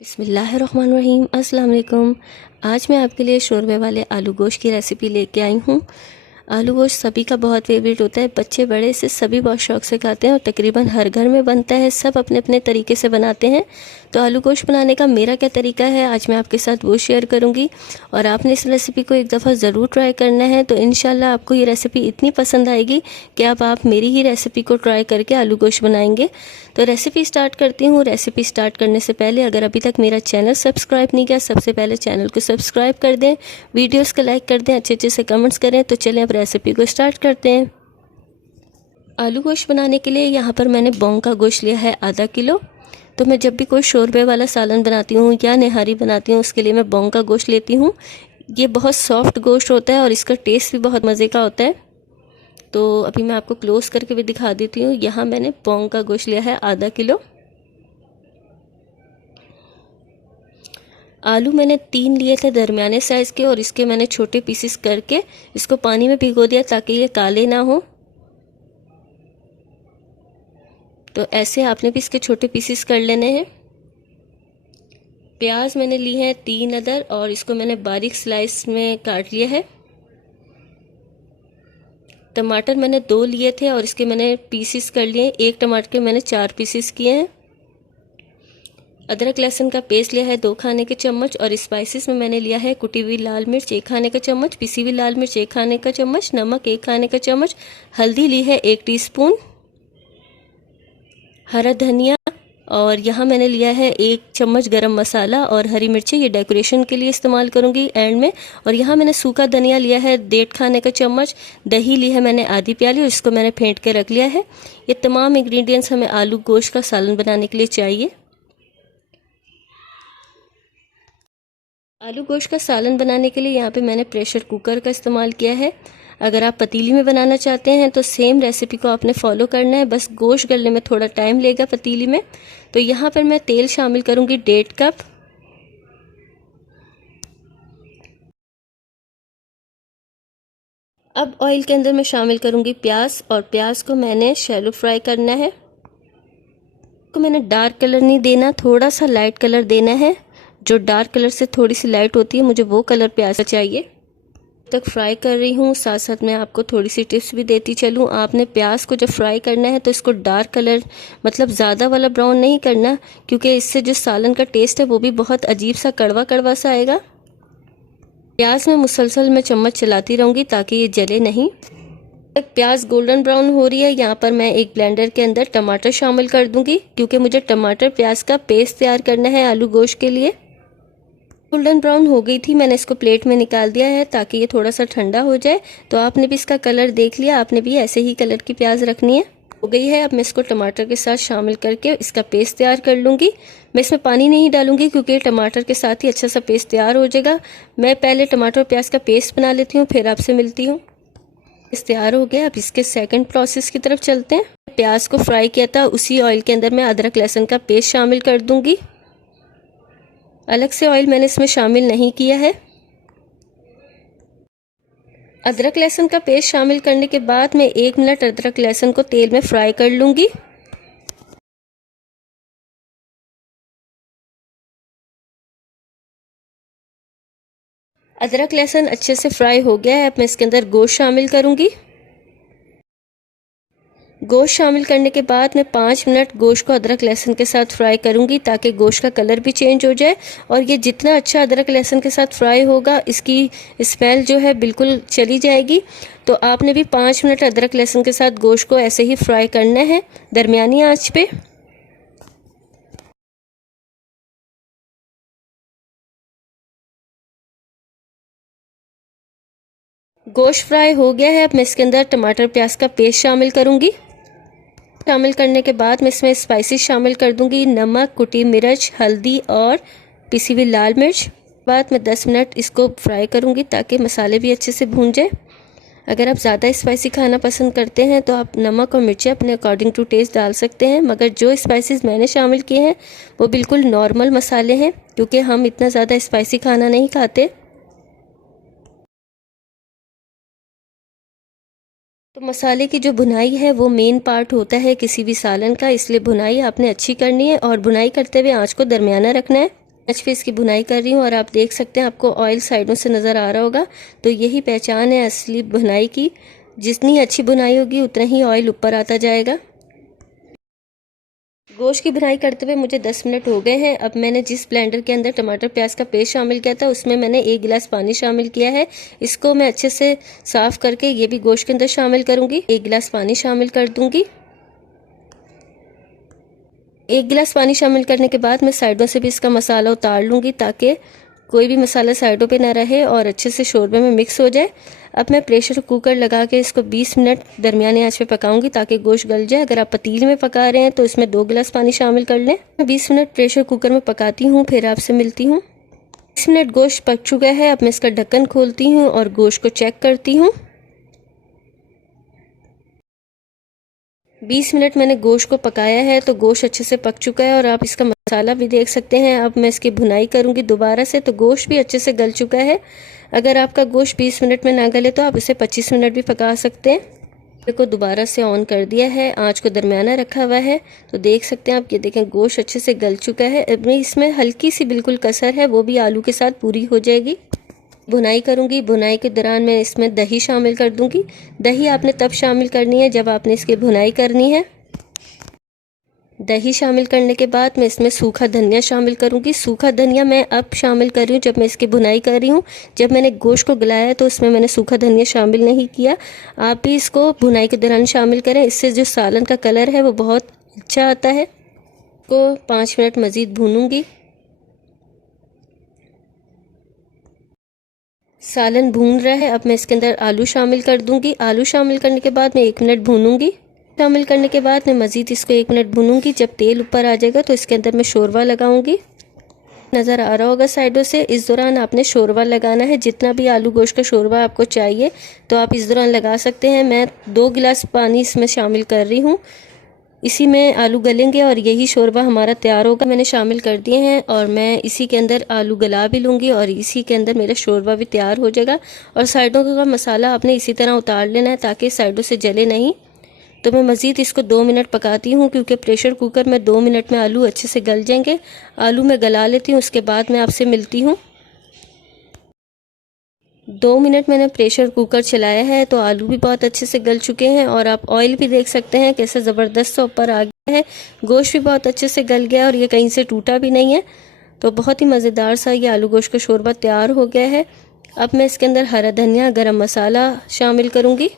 बिस्मिल्लाहिर्रहमानिर्रहीम। अस्सलाम वालेकुम। आज मैं आपके लिए शोरबे वाले आलू गोश्त की रेसिपी लेके आई हूँ। आलू गोश्त सभी का बहुत फेवरेट होता है, बच्चे बड़े से सभी बहुत शौक से खाते हैं और तकरीबन हर घर में बनता है। सब अपने अपने तरीके से बनाते हैं। तो आलू गोश्त बनाने का मेरा क्या तरीका है आज मैं आपके साथ वो शेयर करूँगी और आपने इस रेसिपी को एक दफ़ा ज़रूर ट्राई करना है। तो इंशाल्लाह आपको ये रेसिपी इतनी पसंद आएगी कि अब आप मेरी ही रेसिपी को ट्राई करके आलू गोश्त बनाएंगे। तो रेसिपी स्टार्ट करती हूँ। रेसिपी स्टार्ट करने से पहले अगर अभी तक मेरा चैनल सब्सक्राइब नहीं किया, सबसे पहले चैनल को सब्सक्राइब कर दें, वीडियोस को लाइक कर दें, अच्छे अच्छे से कमेंट्स करें। तो चलें अब रेसिपी को स्टार्ट करते हैं। आलू गोश्त बनाने के लिए यहाँ पर मैंने बॉन्ग का गोश्त लिया है आधा किलो। तो मैं जब भी कोई शोरबे वाला सालन बनाती हूँ या निहारी बनाती हूँ उसके लिए मैं बॉन्ग का गोश्त लेती हूँ। ये बहुत सॉफ्ट गोश्त होता है और इसका टेस्ट भी बहुत मज़े का होता है। तो अभी मैं आपको क्लोज करके भी दिखा देती हूँ। यहाँ मैंने बॉन्ग का गोश्त लिया है आधा किलो। आलू मैंने 3 लिए थे दरमियाने साइज़ के और इसके मैंने छोटे पीसेस करके इसको पानी में भिगो दिया ताकि ये काले ना हो। तो ऐसे आपने भी इसके छोटे पीसेस कर लेने हैं। प्याज मैंने ली है 3 अदर और इसको मैंने बारीक स्लाइस में काट लिया है। टमाटर मैंने 2 लिए थे और इसके मैंने पीसेस कर लिए। एक टमाटर के मैंने 4 पीसेस किए हैं। अदरक लहसुन का पेस्ट लिया है 2 खाने के चम्मच और स्पाइसेस में मैंने लिया है कुटी हुई लाल मिर्च 1 खाने का चम्मच, पिसी हुई लाल मिर्च 1 खाने का चम्मच, नमक 1 खाने का चम्मच, हल्दी ली है 1 टीस्पून, हरा धनिया और यहाँ मैंने लिया है 1 चम्मच गरम मसाला और हरी मिर्ची, ये डेकोरेशन के लिए इस्तेमाल करूँगी एंड में। और यहाँ मैंने सूखा धनिया लिया है 1.5 खाने का चम्मच, दही ली है मैंने आधी प्याली और इसको मैंने फेंट के रख लिया है। ये तमाम इंग्रेडिएंट्स हमें आलू गोश्त का सालन बनाने के लिए चाहिए। आलू गोश्त का सालन बनाने के लिए यहाँ पे मैंने प्रेशर कुकर का इस्तेमाल किया है। अगर आप पतीली में बनाना चाहते हैं तो सेम रेसिपी को आपने फॉलो करना है, बस गोश्त गलने में थोड़ा टाइम लेगा पतीली में। तो यहाँ पर मैं तेल शामिल करूँगी 1.5 कप। अब ऑयल के अंदर मैं शामिल करूँगी प्याज और प्याज को मैंने शैलो फ्राई करना है। को मैंने डार्क कलर नहीं देना, थोड़ा सा लाइट कलर देना है। जो डार्क कलर से थोड़ी सी लाइट होती है मुझे वो कलर प्याज चाहिए। तक फ्राई कर रही हूँ। साथ साथ मैं आपको थोड़ी सी टिप्स भी देती चलूँ। आपने प्याज को जब फ्राई करना है तो इसको डार्क कलर मतलब ज़्यादा वाला ब्राउन नहीं करना, क्योंकि इससे जो सालन का टेस्ट है वो भी बहुत अजीब सा कड़वा कड़वा सा आएगा। प्याज में मुसलसल मैं चम्मच चलाती रहूँगी ताकि ये जले नहीं। प्याज गोल्डन ब्राउन हो रही है। यहाँ पर मैं एक ब्लेंडर के अंदर टमाटर शामिल कर दूंगी, क्योंकि मुझे टमाटर प्याज का पेस्ट तैयार करना है आलू गोश्त के लिए। गोल्डन ब्राउन हो गई थी, मैंने इसको प्लेट में निकाल दिया है ताकि ये थोड़ा सा ठंडा हो जाए। तो आपने भी इसका कलर देख लिया, आपने भी ऐसे ही कलर की प्याज रखनी है। हो गई है। अब मैं इसको टमाटर के साथ शामिल करके इसका पेस्ट तैयार कर लूँगी। मैं इसमें पानी नहीं डालूंगी क्योंकि टमाटर के साथ ही अच्छा सा पेस्ट तैयार हो जाएगा। मैं पहले टमाटर और प्याज का पेस्ट बना लेती हूँ, फिर आपसे मिलती हूँ। पेस्ट तैयार हो गया। अब इसके सेकंड प्रोसेस की तरफ चलते हैं। प्याज को फ्राई किया था उसी ऑयल के अंदर मैं अदरक लहसुन का पेस्ट शामिल कर दूंगी। अलग से ऑयल मैंने इसमें शामिल नहीं किया है। अदरक लहसुन का पेस्ट शामिल करने के बाद मैं 1 मिनट अदरक लहसुन को तेल में फ्राई कर लूंगी। अदरक लहसुन अच्छे से फ्राई हो गया है। अब मैं इसके अंदर गोश्त शामिल करूंगी। गोश्त शामिल करने के बाद मैं 5 मिनट गोश्त को अदरक लहसुन के साथ फ्राई करूंगी ताकि गोश्त का कलर भी चेंज हो जाए। और ये जितना अच्छा अदरक लहसुन के साथ फ्राई होगा इसकी स्मेल जो है बिल्कुल चली जाएगी। तो आपने भी 5 मिनट अदरक लहसुन के साथ गोश्त को ऐसे ही फ्राई करना है दरमियानी आंच पे। गोश्त फ्राई हो गया है। अब मैं इसके अंदर टमाटर प्याज का पेस्ट शामिल करूंगी। शामिल करने के बाद मैं इसमें स्पाइसेस शामिल कर दूंगी, नमक, कुटी मिर्च, हल्दी और पिसी हुई लाल मिर्च। बाद में 10 मिनट इसको फ्राई करूंगी ताकि मसाले भी अच्छे से भून जाए। अगर आप ज़्यादा स्पाइसी खाना पसंद करते हैं तो आप नमक और मिर्ची अपने अकॉर्डिंग टू टेस्ट डाल सकते हैं, मगर जो स्पाइसेस मैंने शामिल किए हैं वो बिल्कुल नॉर्मल मसाले हैं, क्योंकि हम इतना ज़्यादा स्पाइसी खाना नहीं खाते। तो मसाले की जो भुनाई है वो मेन पार्ट होता है किसी भी सालन का, इसलिए भुनाई आपने अच्छी करनी है और भुनाई करते हुए आंच को दरमियाना रखना है। आंच पे इसकी भुनाई कर रही हूँ और आप देख सकते हैं आपको ऑयल साइडों से नज़र आ रहा होगा। तो यही पहचान है असली भुनाई की। जितनी अच्छी भुनाई होगी उतना ही ऑयल ऊपर आता जाएगा। गोश्त की भुनाई करते हुए मुझे 10 मिनट हो गए हैं। अब मैंने जिस ब्लेंडर के अंदर टमाटर प्याज का पेस्ट शामिल किया था उसमें मैंने 1 गिलास पानी शामिल किया है। इसको मैं अच्छे से साफ़ करके ये भी गोश्त के अंदर शामिल करूँगी। 1 गिलास पानी शामिल कर दूँगी। 1 गिलास पानी शामिल करने के बाद मैं साइडों से भी इसका मसाला उतार लूँगी ताकि कोई भी मसाला साइडों पे ना रहे और अच्छे से शोरबे में मिक्स हो जाए। अब मैं प्रेशर कुकर लगा के इसको 20 मिनट दरमियानी आंच पे पकाऊंगी ताकि गोश्त गल जाए। अगर आप पतीले में पका रहे हैं तो इसमें 2 गिलास पानी शामिल कर लें। मैं 20 मिनट प्रेशर कुकर में पकाती हूँ, फिर आपसे मिलती हूँ। 20 मिनट गोश्त पक चुका है। अब मैं इसका ढक्कन खोलती हूँ और गोश्त को चेक करती हूँ। 20 मिनट मैंने गोश्त को पकाया है तो गोश्त अच्छे से पक चुका है और आप इसका मसाला भी देख सकते हैं। अब मैं इसकी भुनाई करूंगी दोबारा से, तो गोश्त भी अच्छे से गल चुका है। अगर आपका गोश्त 20 मिनट में ना गले तो आप इसे 25 मिनट भी पका सकते हैं। को दोबारा से ऑन कर दिया है, आंच को दरमियाना रखा हुआ है। तो देख सकते हैं आप, ये देखें गोश्त अच्छे से गल चुका है। अब इसमें हल्की सी बिल्कुल कसर है, वो भी आलू के साथ पूरी हो जाएगी। भुनाई करूंगी। भुनाई के दौरान मैं इसमें दही शामिल कर दूंगी। दही आपने तब शामिल करनी है जब आपने इसकी भुनाई करनी है। दही शामिल करने के बाद मैं इसमें सूखा धनिया शामिल करूंगी। सूखा धनिया मैं अब शामिल कर रही हूँ जब मैं इसकी भुनाई कर रही हूँ। जब मैंने गोश्त को गलाया तो उसमें मैंने सूखा धनिया शामिल नहीं किया। आप भी इसको भुनाई के दौरान शामिल करें, इससे जो सालन का कलर है वो बहुत अच्छा आता है। को 5 मिनट मज़ीद भूनूंगी। सालन भून रहा है। अब मैं इसके अंदर आलू शामिल कर दूंगी। आलू शामिल करने के बाद मैं 1 मिनट भूनूंगी। शामिल करने के बाद मैं मज़ीद इसको 1 मिनट भूनूंगी। जब तेल ऊपर आ जाएगा तो इसके अंदर मैं शोरबा लगाऊंगी। नज़र आ रहा होगा साइडों से। इस दौरान आपने शोरबा लगाना है। जितना भी आलू गोश्त का शोरबा आपको चाहिए तो आप इस दौरान लगा सकते हैं। मैं 2 गिलास पानी इसमें शामिल कर रही हूँ। इसी में आलू गलेंगे और यही शोरबा हमारा तैयार होगा। मैंने शामिल कर दिए हैं और मैं इसी के अंदर आलू गला भी लूँगी और इसी के अंदर मेरा शोरबा भी तैयार हो जाएगा। और साइडों का मसाला आपने इसी तरह उतार लेना है ताकि साइडों से जले नहीं। तो मैं मज़ीद इसको 2 मिनट पकाती हूँ क्योंकि प्रेशर कुकर में 2 मिनट में आलू अच्छे से गल जाएंगे। आलू मैं गला लेती हूँ, उसके बाद मैं आपसे मिलती हूँ। 2 मिनट मैंने प्रेशर कुकर चलाया है तो आलू भी बहुत अच्छे से गल चुके हैं और आप ऑयल भी देख सकते हैं कैसे ज़बरदस्त सा ऊपर आ गया है। गोश्त भी बहुत अच्छे से गल गया और ये कहीं से टूटा भी नहीं है। तो बहुत ही मज़ेदार सा ये आलू गोश्त का शोरबा तैयार हो गया है। अब मैं इसके अंदर हरा धनिया, गरम मसाला शामिल करूँगी।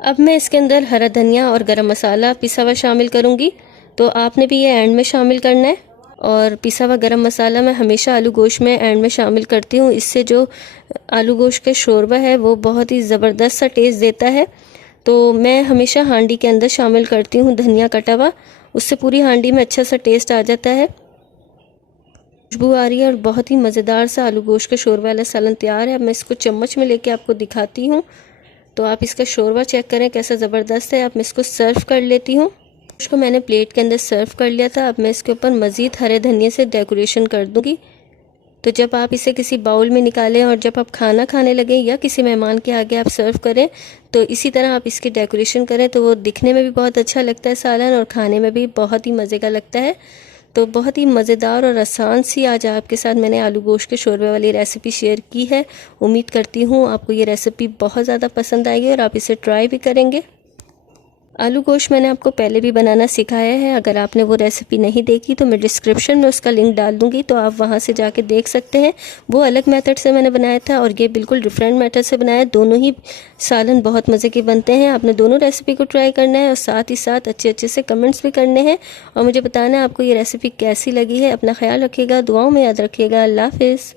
अब मैं इसके अंदर हरा धनिया और गरम मसाला पिसा हुआ शामिल करूँगी। तो आपने भी ये एंड में शामिल करना है। और पिसा हुआ गरम मसाला मैं हमेशा आलू गोश्त में एंड में शामिल करती हूँ। इससे जो आलू गोश्त का शोरबा है वो बहुत ही ज़बरदस्त सा टेस्ट देता है। तो मैं हमेशा हांडी के अंदर शामिल करती हूँ धनिया कटा हुआ, उससे पूरी हांडी में अच्छा सा टेस्ट आ जाता है। खुशबू आ रही है और बहुत ही मज़ेदार सा आलू गोश्त का शोरबा वाला सालन तैयार है। अब मैं इसको चम्मच में लेके आपको दिखाती हूँ। तो आप इसका शोरबा चेक करें कैसा ज़बरदस्त है। अब मैं इसको सर्व कर लेती हूँ। इसको मैंने प्लेट के अंदर सर्व कर लिया था। अब मैं इसके ऊपर मज़ीद हरे धनिए से डेकोरेशन कर दूँगी। तो जब आप इसे किसी बाउल में निकालें और जब आप खाना खाने लगें या किसी मेहमान के आगे आप सर्व करें तो इसी तरह आप इसकी डेकोरेशन करें तो वो दिखने में भी बहुत अच्छा लगता है सालन, और खाने में भी बहुत ही मज़े का लगता है। तो बहुत ही मज़ेदार और आसान सी आज आपके साथ मैंने आलू गोश्त के शोरबे वाली रेसिपी शेयर की है। उम्मीद करती हूँ आपको ये रेसिपी बहुत ज़्यादा पसंद आएगी और आप इसे ट्राई भी करेंगे। आलू गोश्त मैंने आपको पहले भी बनाना सिखाया है। अगर आपने वो रेसिपी नहीं देखी तो मैं डिस्क्रिप्शन में उसका लिंक डाल दूँगी, तो आप वहाँ से जाके देख सकते हैं। वो अलग मेथड से मैंने बनाया था और ये बिल्कुल डिफरेंट मेथड से बनाया है। दोनों ही सालन बहुत मज़े के बनते हैं। आपने दोनों रेसिपी को ट्राई करना है और साथ ही साथ अच्छे से कमेंट्स भी करने हैं और मुझे बताना है आपको ये रेसिपी कैसी लगी है। अपना ख्याल रखिएगा, दुआओं में याद रखिएगा। अल्लाह हाफिज़।